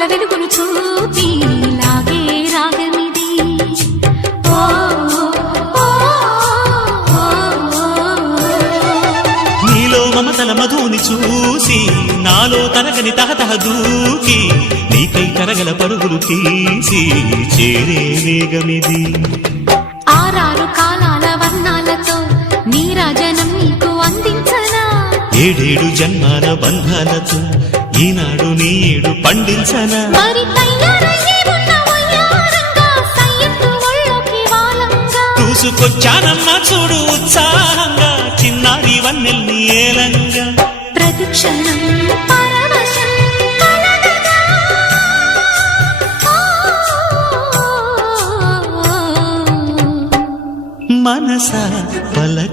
తలపుల వెలుగును చూపి లాగే రాగమిది. నీలో మమతల మధుని చూసి నాలో తరగని తహతహ దూకి నీకై తరగల పరుగులు తీసి చేరే వేగమిది. ఆరారు కాలాల వర్ణాలతో నీరాజనం నీకు అందించనా, ఏడేడు జన్మాల బంధాలతో ఈనాడు నీడు పండించనా. మరి తయారయ్యే ఉన్న వయ్యారంగా సయ్యత్తు ఒళ్ళోకి వాలంగా చూసుకొచ్చానమ్మా చూడు ఉత్సాహంగా చిన్నారి వన్నెల్ని ఏలంగా. ప్రతిక్షణం పరవశం కలగగా మనస పలక